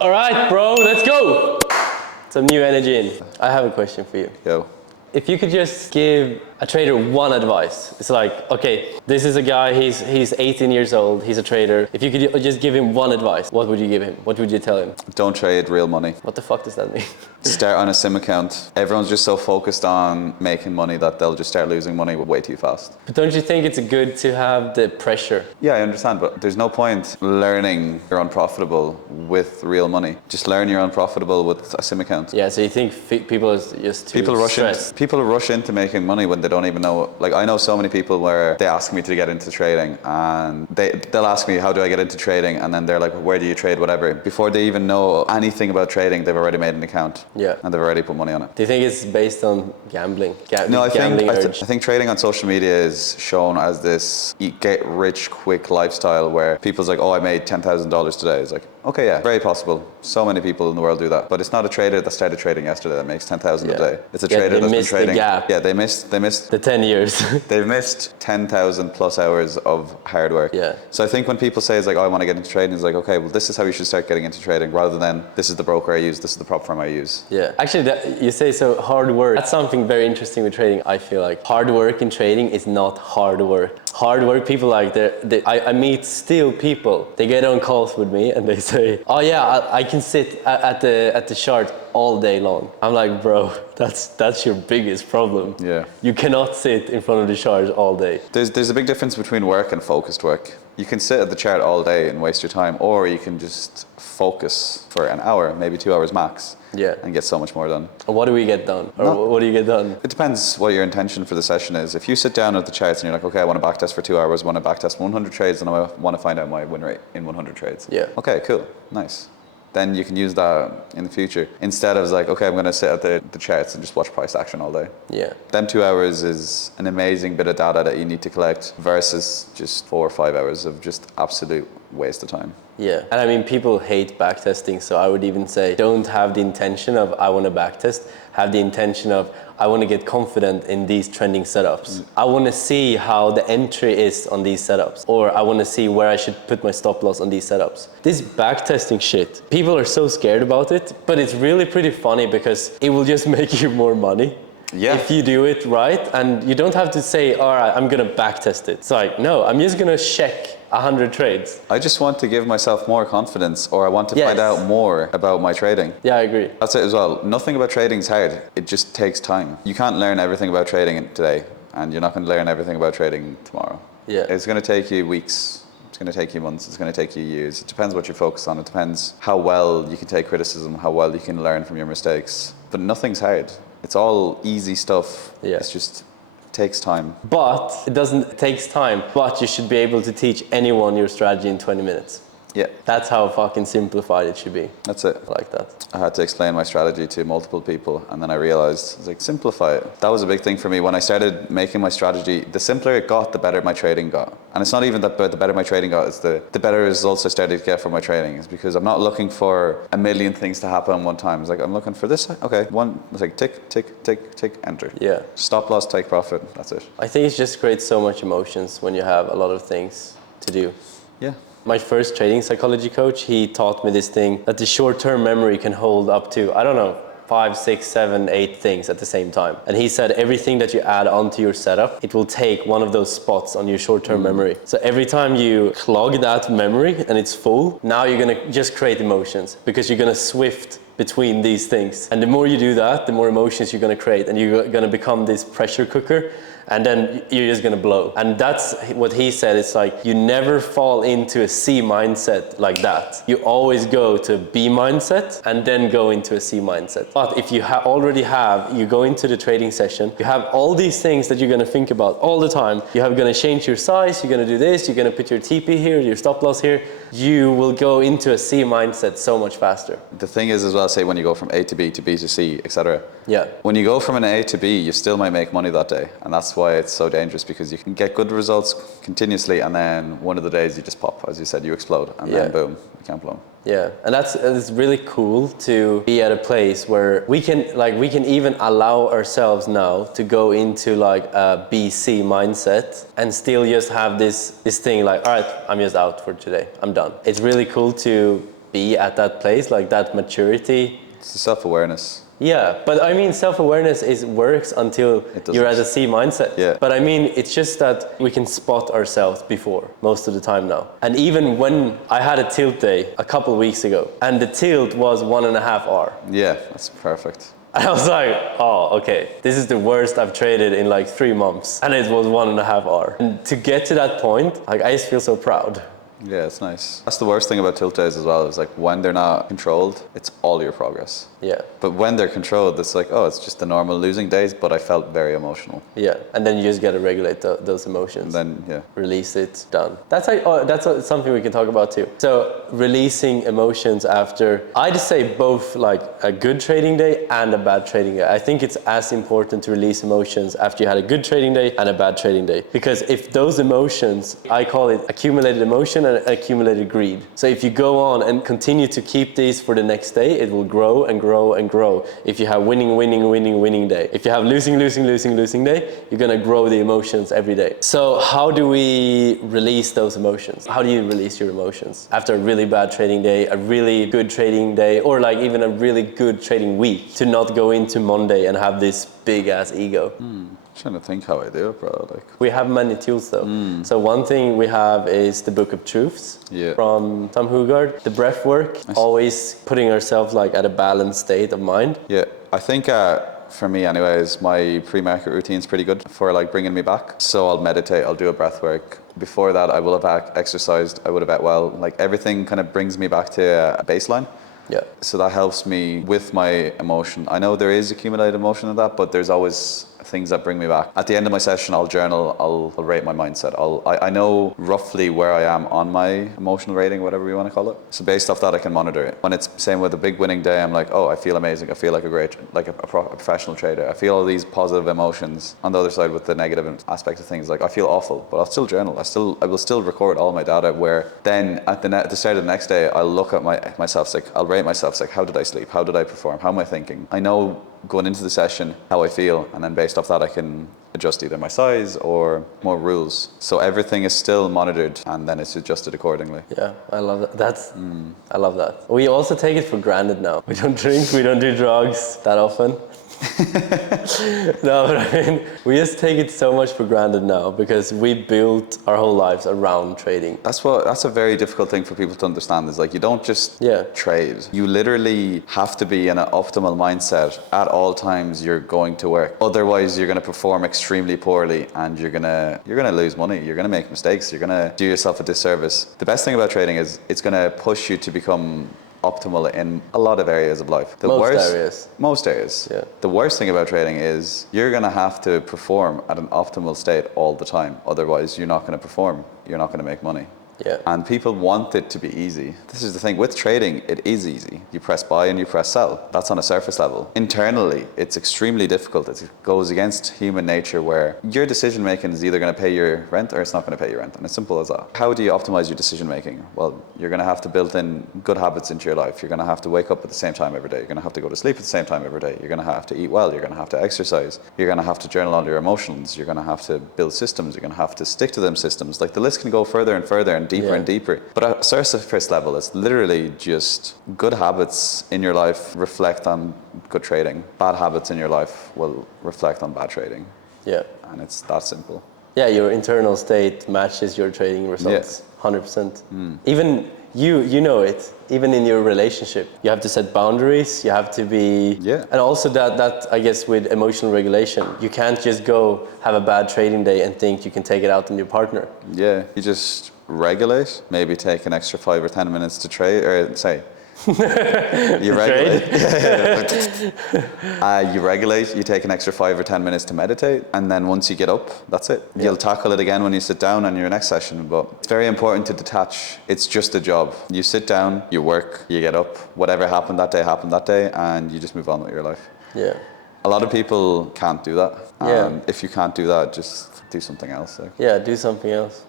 All right, bro, let's go. Some new energy in. I have a question for you. Yo. If you could just give a trader one advice, it's like, okay, this is a guy, he's 18 years old, he's a trader. If you could just give him one advice, what would you give him? What would you tell him? Don't trade real money. What the fuck does that mean? Start on a sim account. Everyone's just so focused on making money that they'll just start losing money way too fast. But don't you think it's good to have the pressure? Yeah, I understand, but there's no point learning you're unprofitable with real money. Just learn you're unprofitable with a sim account. Yeah, so you think people are just too stressed? People rush into making money when they don't even know. Like, I know so many people where they ask me to get into trading, and they'll ask me, how do I get into trading? And then they're like, where do you trade, whatever. Before they even know anything about trading, they've already made an account. Yeah. And they've already put money on it. Do you think it's based on gambling? No, I urge? think trading on social media is shown as this get rich quick lifestyle where people's like, oh, I made $10,000 today. It's like, okay, yeah, very possible. So many people in the world do that. But it's not a trader that started trading yesterday that makes 10,000 a day. It's a trader that's been trading. The gap. Yeah, they missed the 10 years. They've missed 10,000 plus hours of hard work. Yeah. So I think when people say, it's like, oh, I want to get into trading, it's like, okay, well, this is how you should start getting into trading, rather than this is the broker I use, this is the prop firm I use. Yeah. Actually, you say so, hard work. That's something very interesting with trading. I feel like hard work in trading is not hard work. Hard work, people like I meet still people. They get on calls with me and they say, "Oh yeah, I can sit at the chart all day long." I'm like, bro, that's your biggest problem. Yeah. You cannot sit in front of the chart all day. There's a big difference between work and focused work. You can sit at the chart all day and waste your time, or you can just focus for an hour, maybe 2 hours max. Yeah. And get so much more done. What do we get done? Or what do you get done? It depends what your intention for the session is. If you sit down at the charts and you're like, okay, I want to backtest for 2 hours, I want to backtest 100 trades, and I want to find out my win rate in 100 trades. Yeah. Okay, cool, nice. Then you can use that in the future. Instead of like, okay, I'm going to sit at the charts and just watch price action all day. Yeah. Them 2 hours is an amazing bit of data that you need to collect versus just 4 or 5 hours of just absolute waste of time. Yeah, and I mean, people hate backtesting, so I would even say don't have the intention of I want to backtest, have the intention of I want to get confident in these trending setups. I want to see how the entry is on these setups, or I want to see where I should put my stop loss on these setups. This backtesting shit, people are so scared about it, but it's really pretty funny because it will just make you more money. Yeah. If you do it right, and you don't have to say, all right, I'm going to backtest it. It's like, no, I'm just going to check 100 trades. I just want to give myself more confidence, or I want to find out more about my trading. Yeah, I agree. That's it as well. Nothing about trading is hard. It just takes time. You can't learn everything about trading today, and you're not going to learn everything about trading tomorrow. Yeah. It's going to take you weeks. It's going to take you months. It's going to take you years. It depends what you focus on. It depends how well you can take criticism, how well you can learn from your mistakes. But nothing's hard. It's all easy stuff. Yeah. It's just takes time. But it takes time, but you should be able to teach anyone your strategy in 20 minutes. Yeah. That's how fucking simplified it should be. That's it. I like that. I had to explain my strategy to multiple people, and then I realized, I was like, simplify it. That was a big thing for me. When I started making my strategy, the simpler it got, the better my trading got. And it's not even that the better my trading got, it's the better results I started to get from my trading. It's because I'm not looking for a million things to happen at one time. It's like, I'm looking for this, okay, one, it's like tick, tick, tick, tick, enter. Yeah. Stop loss, take profit, that's it. I think it just creates so much emotions when you have a lot of things to do. Yeah. My first trading psychology coach, he taught me this thing that the short-term memory can hold up to, I don't know, 5, 6, 7, 8 things at the same time. And he said everything that you add onto your setup, it will take one of those spots on your short-term memory. So every time you clog that memory and it's full, now you're gonna just create emotions because you're gonna swift between these things. And the more you do that, the more emotions you're gonna create, and you're gonna become this pressure cooker, and then you're just gonna blow. And that's what he said. It's like you never fall into a C mindset like that. You always go to a B mindset and then go into a C mindset. But if you you go into the trading session, you have all these things that you're gonna think about all the time. You're gonna change your size, you're gonna do this, you're gonna put your TP here, your stop loss here. You will go into a C mindset so much faster. The thing is as well, say when you go from A to B to B to C, etc. Yeah. When you go from an A to B, you still might make money that day. And that's why it's so dangerous, because you can get good results continuously, and then one of the days you just pop, as you said, you explode, and then boom, you can't blow. Yeah, and it's really cool to be at a place where we can even allow ourselves now to go into like a BC mindset and still just have this thing like, all right, I'm just out for today, I'm done. It's really cool to be at that place, like that maturity. It's the self-awareness. Yeah, but I mean, self-awareness works until you're at a C mindset. Yeah. But I mean, it's just that we can spot ourselves before most of the time now. And even when I had a tilt day a couple of weeks ago, and the tilt was 1.5 hour. Yeah, that's perfect. And I was like, oh, okay, this is the worst I've traded in like 3 months. And it was 1.5 hour. And to get to that point, like, I just feel so proud. Yeah, it's nice. That's the worst thing about tilt days as well, is like when they're not controlled, it's all your progress. Yeah. But when they're controlled, it's like, oh, it's just the normal losing days, but I felt very emotional. Yeah, and then you just got to regulate those emotions. And then, yeah. Release it, done. That's something we can talk about too. So releasing emotions after, I just say both like a good trading day and a bad trading day. I think it's as important to release emotions after you had a good trading day and a bad trading day. Because if those emotions, I call it accumulated emotion and accumulated greed. So if you go on and continue to keep these for the next day, it will grow and grow and grow. If you have winning day. If you have losing day, you're gonna grow the emotions every day. So how do we release those emotions? How do you release your emotions after a really bad trading day, a really good trading day, or like even a really good trading week, to not go into Monday and have this big ass ego? Trying to think how I do it, bro. Like, we have many tools though. So one thing we have is the Book of Truths from Tom Hugard. The breath work, always putting ourselves like at a balanced state of mind. Yeah, I think for me anyways, my pre-market routine is pretty good for like bringing me back. So I'll meditate, I'll do a breath work. Before that, I will have exercised, I would have ate well. Like everything kind of brings me back to a baseline. Yeah. So that helps me with my emotion. I know there is accumulated emotion in that, but there's always things that bring me back. At the end of my session, I'll journal, I'll rate my mindset. I know roughly where I am on my emotional rating, whatever you want to call it. So based off that, I can monitor it. When it's same with a big winning day, I'm like, oh, I feel amazing. I feel like a professional trader. I feel all these positive emotions. On the other side, with the negative aspect of things, like I feel awful, but I'll still journal. I will still record all my data, where then at the start of the next day, I'll look at myself, like I'll rate myself, like how did I sleep? How did I perform? How am I thinking? I know going into the session how I feel, and then based off that I can adjust either my size or more rules. So everything is still monitored and then it's adjusted accordingly. Yeah, I love that. I love that. We also take it for granted now. We don't drink, we don't do drugs that often. No, but I mean, we just take it so much for granted now because we built our whole lives around trading. That's a very difficult thing for people to understand, is like you don't just trade. You literally have to be in an optimal mindset at all times you're going to work. Otherwise you're going to perform extremely poorly and you're going to lose money. You're going to make mistakes. You're going to do yourself a disservice. The best thing about trading is it's going to push you to become optimal in a lot of areas of life. Most areas. Yeah. The worst thing about trading is you're going to have to perform at an optimal state all the time. Otherwise, you're not going to perform. You're not going to make money. Yeah. And people want it to be easy. This is the thing with trading, it is easy. You press buy and you press sell. That's on a surface level. Internally, it's extremely difficult. It goes against human nature, where your decision making is either going to pay your rent or it's not going to pay your rent. And it's simple as that. How do you optimize your decision making? Well, you're going to have to build in good habits into your life. You're going to have to wake up at the same time every day. You're going to have to go to sleep at the same time every day. You're going to have to eat well. You're going to have to exercise. You're going to have to journal all your emotions. You're going to have to build systems. You're going to have to stick to them systems. Like the list can go further and further and deeper and deeper. But at surface level, it's literally just good habits in your life reflect on good trading. Bad habits in your life will reflect on bad trading. Yeah. And it's that simple. Yeah, your internal state matches your trading results, 100%. Even you know it, even in your relationship. You have to set boundaries, you have to be... Yeah. And also that, I guess, with emotional regulation, you can't just go have a bad trading day and think you can take it out on your partner. Yeah, you just regulate, maybe take an extra 5 or 10 minutes to trade, or say, you regulate. You regulate, you take an extra 5 or 10 minutes to meditate, and then once you get up, that's it. You'll tackle it again when you sit down on your next session. But it's very important to detach. It's just a job. You sit down, you work, you get up, whatever happened that day, and you just move on with your life. Yeah. A lot of people can't do that. If you can't do that, just do something else. Yeah, do something else.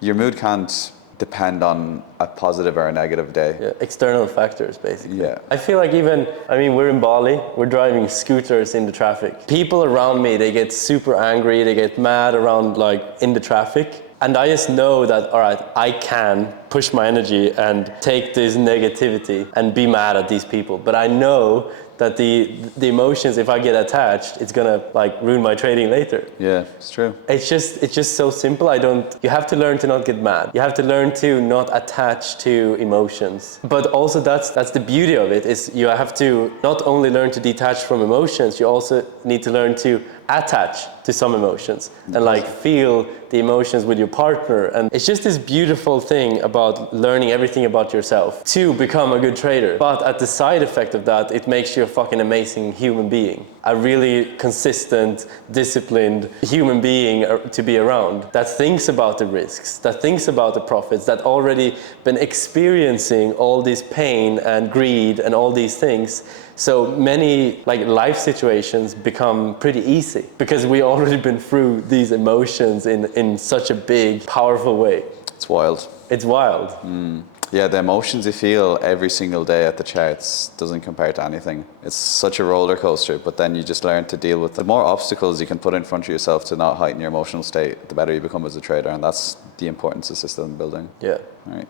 Your mood can't depend on a positive or a negative day. Yeah, external factors, basically. Yeah. I feel like we're in Bali, we're driving scooters in the traffic. People around me, they get super angry, they get mad around, like, in the traffic. And I just know that, all right, I can push my energy and take this negativity and be mad at these people. But I know that the emotions, if I get attached, it's gonna like ruin my trading later. Yeah, it's true. It's just so simple. You have to learn to not get mad. You have to learn to not attach to emotions. But also that's the beauty of it, is you have to not only learn to detach from emotions, you also need to learn to attach to some emotions and like feel the emotions with your partner. And it's just this beautiful thing about learning everything about yourself to become a good trader. But at the side effect of that, it makes you a fucking amazing human being, a really consistent, disciplined human being to be around, that thinks about the risks, that thinks about the profits, that already been experiencing all this pain and greed and all these things. So many like life situations become pretty easy because we already been through these emotions in such a big, powerful way. It's wild. It's wild. Yeah, the emotions you feel every single day at the charts doesn't compare to anything. It's such a roller coaster, but then you just learn to deal with the more obstacles you can put in front of yourself to not heighten your emotional state, the better you become as a trader, and that's the importance of system building. Yeah. All right.